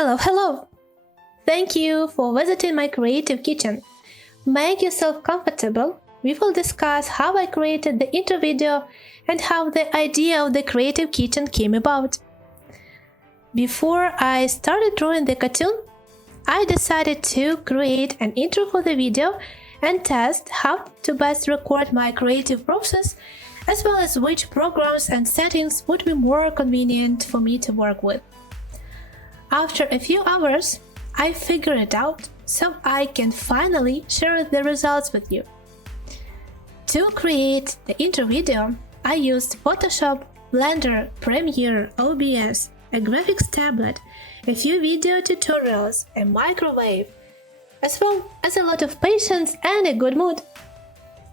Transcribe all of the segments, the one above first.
Hello! Thank you for visiting my creative kitchen. Make yourself comfortable. We will discuss how I created the intro video and how the idea of the creative kitchen came about. Before I started drawing the cartoon, I decided to create an intro for the video and test how to best record my creative process, as well as which programs and settings would be more convenient for me to work with. After a few hours, I figured it out, so I can finally share the results with you. To create the intro video, I used Photoshop, Blender, Premiere, OBS, a graphics tablet, a few video tutorials, a microwave, as well as a lot of patience and a good mood.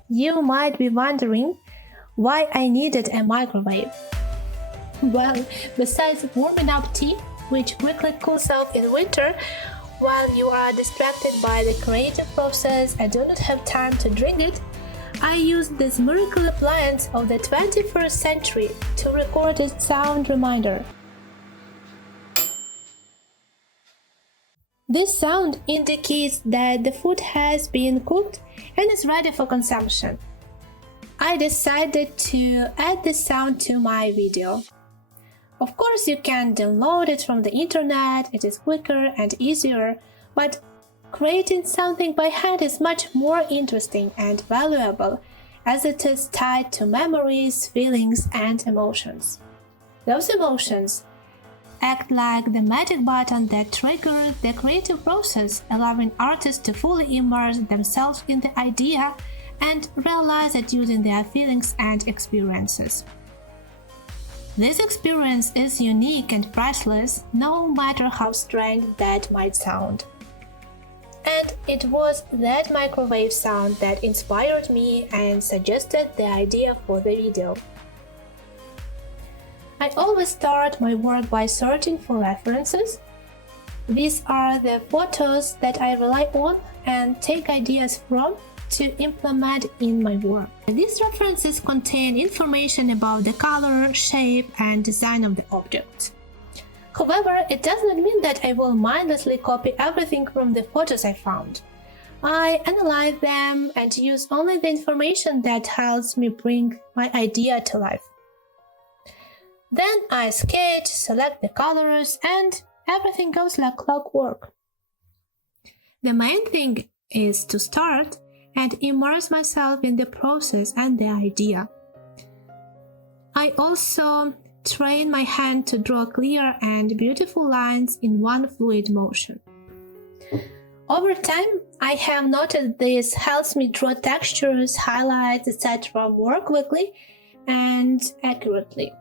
You might be wondering why I needed a microwave. Well, besides warming up tea, which quickly cools off in winter, while you are distracted by the creative process and do not have time to drink it, I used this miracle appliance of the 21st century to record a sound reminder. This sound indicates that the food has been cooked and is ready for consumption. I decided to add this sound to my video. Of course, you can download it from the internet, it is quicker and easier, but creating something by hand is much more interesting and valuable, as it is tied to memories, feelings, and emotions. Those emotions act like the magic button that triggers the creative process, allowing artists to fully immerse themselves in the idea and realize it using their feelings and experiences. This experience is unique and priceless, no matter how strange that might sound. And it was that microwave sound that inspired me and suggested the idea for the video. I always start my work by searching for references. These are the photos that I rely on and take ideas from to implement in my work. These references contain information about the color, shape, and design of the objects. However, it does not mean that I will mindlessly copy everything from the photos I found. I analyze them and use only the information that helps me bring my idea to life. Then I sketch, select the colors, and everything goes like clockwork. The main thing is to start and immerse myself in the process and the idea. I also train my hand to draw clear and beautiful lines in one fluid motion. Over time, I have noted this helps me draw textures, highlights, etc. more quickly and accurately.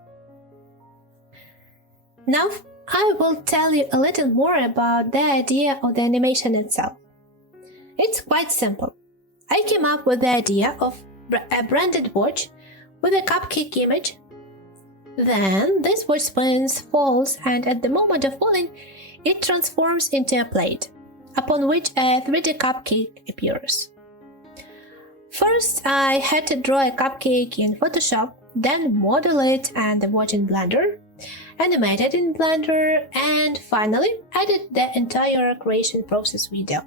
Now, I will tell you a little more about the idea of the animation itself. It's quite simple. I came up with the idea of a branded watch with a cupcake image. Then this watch spins, falls, and at the moment of falling, it transforms into a plate, upon which a 3D cupcake appears. First, I had to draw a cupcake in Photoshop, then model it and the watch in Blender, animate it in Blender, and finally edit the entire creation process video.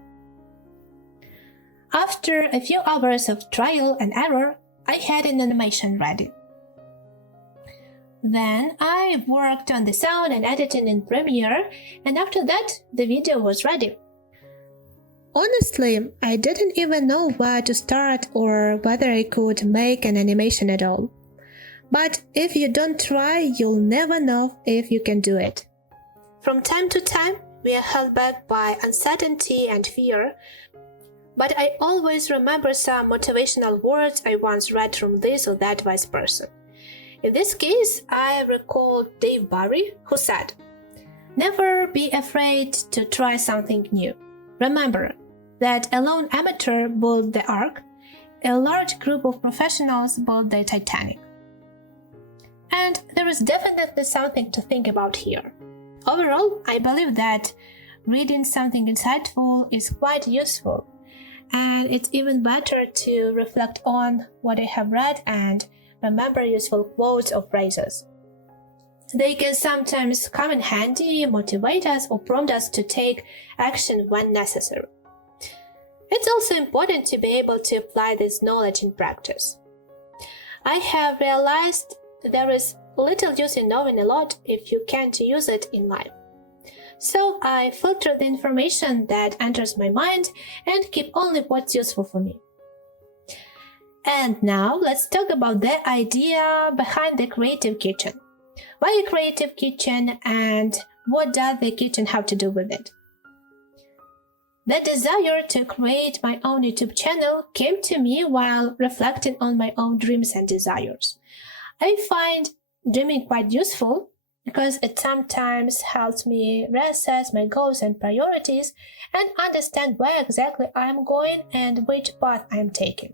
After a few hours of trial and error, I had an animation ready. Then I worked on the sound and editing in Premiere, and after that, the video was ready. Honestly, I didn't even know where to start or whether I could make an animation at all. But if you don't try, you'll never know if you can do it. From time to time, we are held back by uncertainty and fear, but I always remember some motivational words I once read from this or that wise person. In this case, I recall Dave Barry, who said, "Never be afraid to try something new. Remember that a lone amateur built the Ark, a large group of professionals built the Titanic." And there is definitely something to think about here. Overall, I believe that reading something insightful is quite useful, and it's even better to reflect on what I have read and remember useful quotes or phrases. They can sometimes come in handy, motivate us, or prompt us to take action when necessary. It's also important to be able to apply this knowledge in practice. I have realized there is little use in knowing a lot if you can't use it in life. So I filter the information that enters my mind and keep only what's useful for me. And now let's talk about the idea behind the creative kitchen. Why a creative kitchen and what does the kitchen have to do with it? The desire to create my own YouTube channel came to me while reflecting on my own dreams and desires. I find dreaming quite useful because it sometimes helps me reassess my goals and priorities and understand where exactly I am going and which path I am taking.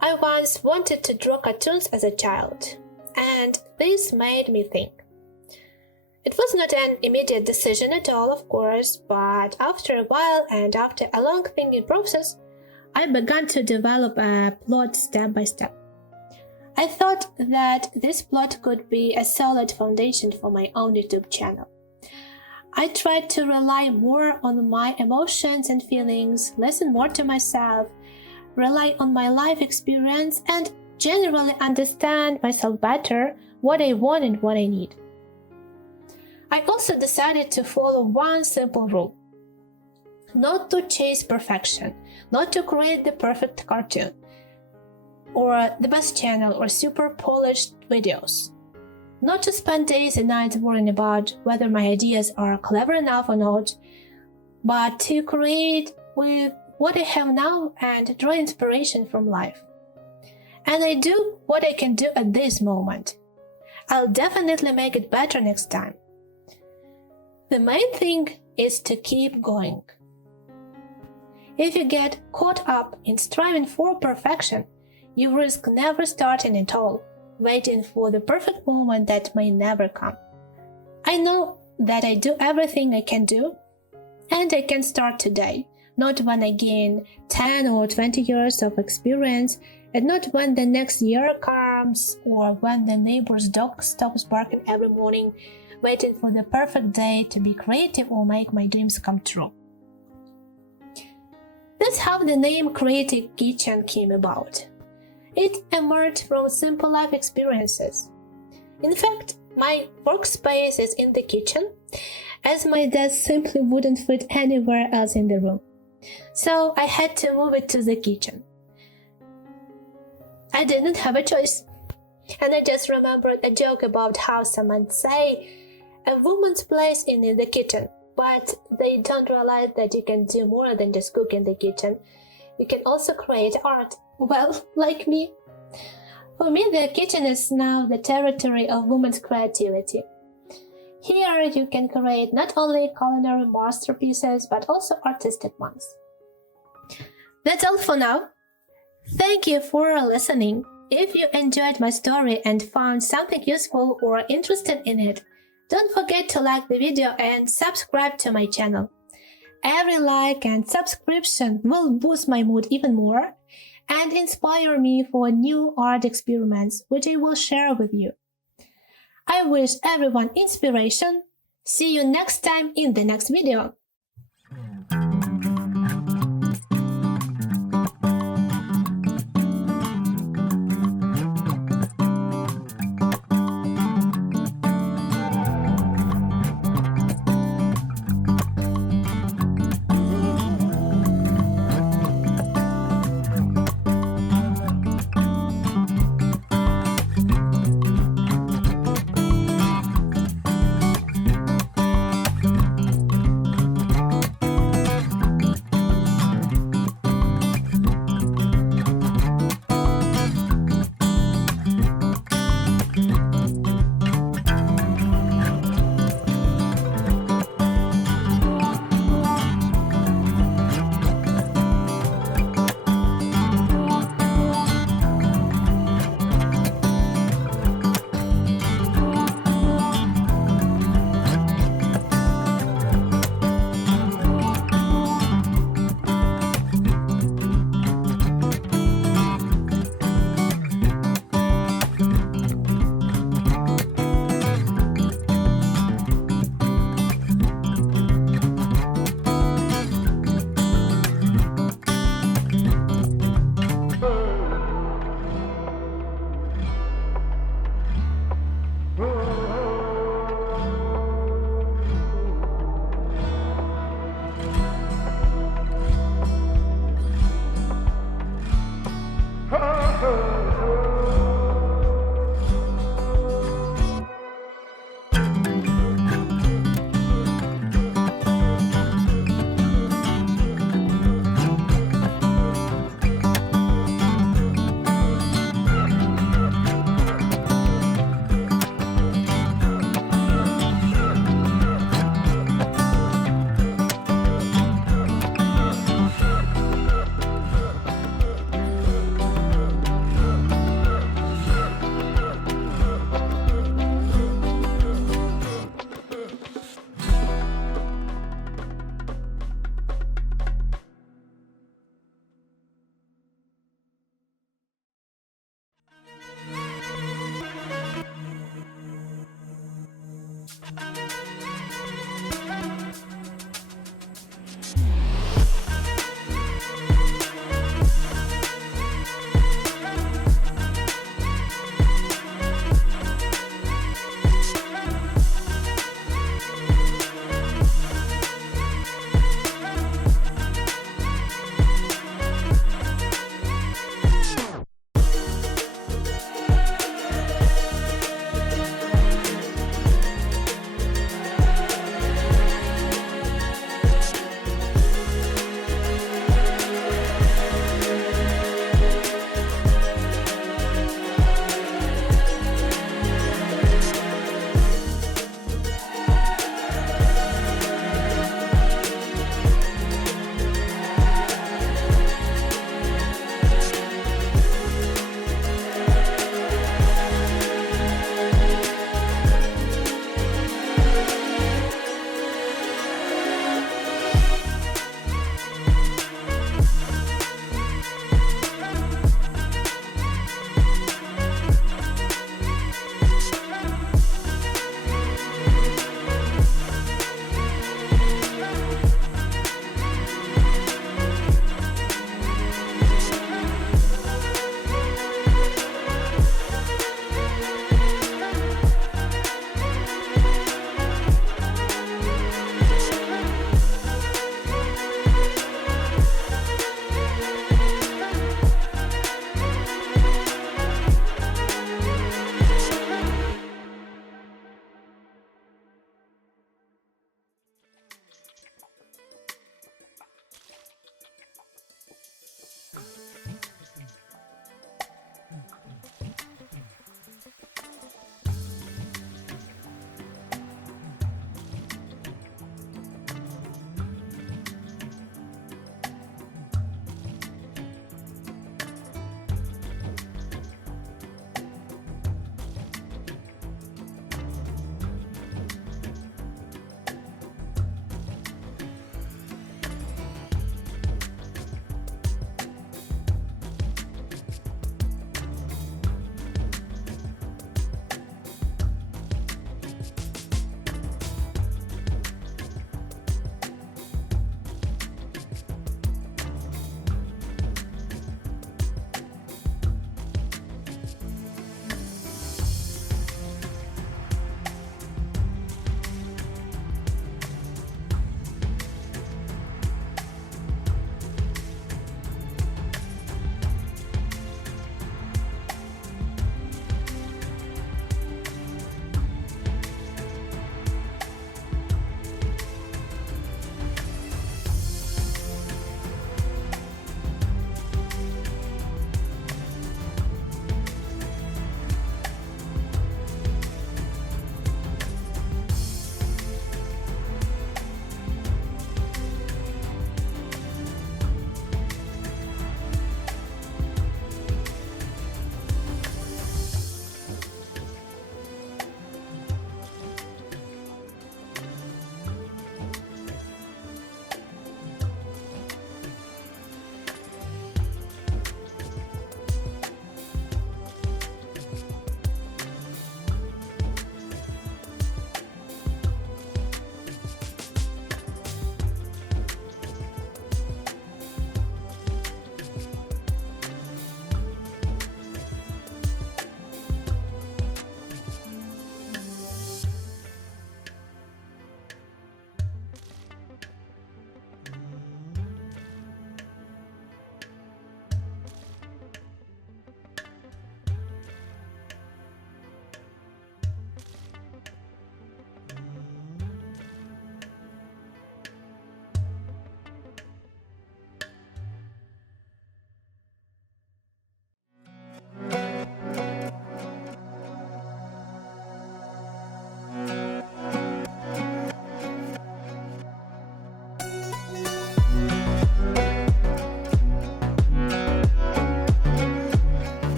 I once wanted to draw cartoons as a child, and this made me think. It was not an immediate decision at all, of course, but after a while and after a long thinking process, I began to develop a plot step by step. I thought that this plot could be a solid foundation for my own YouTube channel. I tried to rely more on my emotions and feelings, listen more to myself, rely on my life experience, and generally understand myself better, what I want and what I need. I also decided to follow one simple rule: not to chase perfection, not to create the perfect cartoon, or the best channel or super polished videos, not to spend days and nights worrying about whether my ideas are clever enough or not, but to create with what I have now and draw inspiration from life. And I do what I can do at this moment. I'll definitely make it better next time. The main thing is to keep going. If you get caught up in striving for perfection, you risk never starting at all, waiting for the perfect moment that may never come. I know that I do everything I can do, and I can start today, not when I gain 10 or 20 years of experience, and not when the next year comes or when the neighbor's dog stops barking every morning, waiting for the perfect day to be creative or make my dreams come true. That's how the name Creative Kitchen came about. It emerged from simple life experiences. In fact, my workspace is in the kitchen, as my desk simply wouldn't fit anywhere else in the room. So I had to move it to the kitchen. I didn't have a choice. And I just remembered a joke about how someone say a woman's place in the kitchen, but they don't realize that you can do more than just cook in the kitchen. You can also create art. Well, like me. For me, the kitchen is now the territory of women's creativity. Here you can create not only culinary masterpieces, but also artistic ones. That's all for now. Thank you for listening. If you enjoyed my story and found something useful or interesting in it, don't forget to like the video and subscribe to my channel. Every like and subscription will boost my mood even more and inspire me for new art experiments, which I will share with you. I wish everyone inspiration. See you next time in the next video.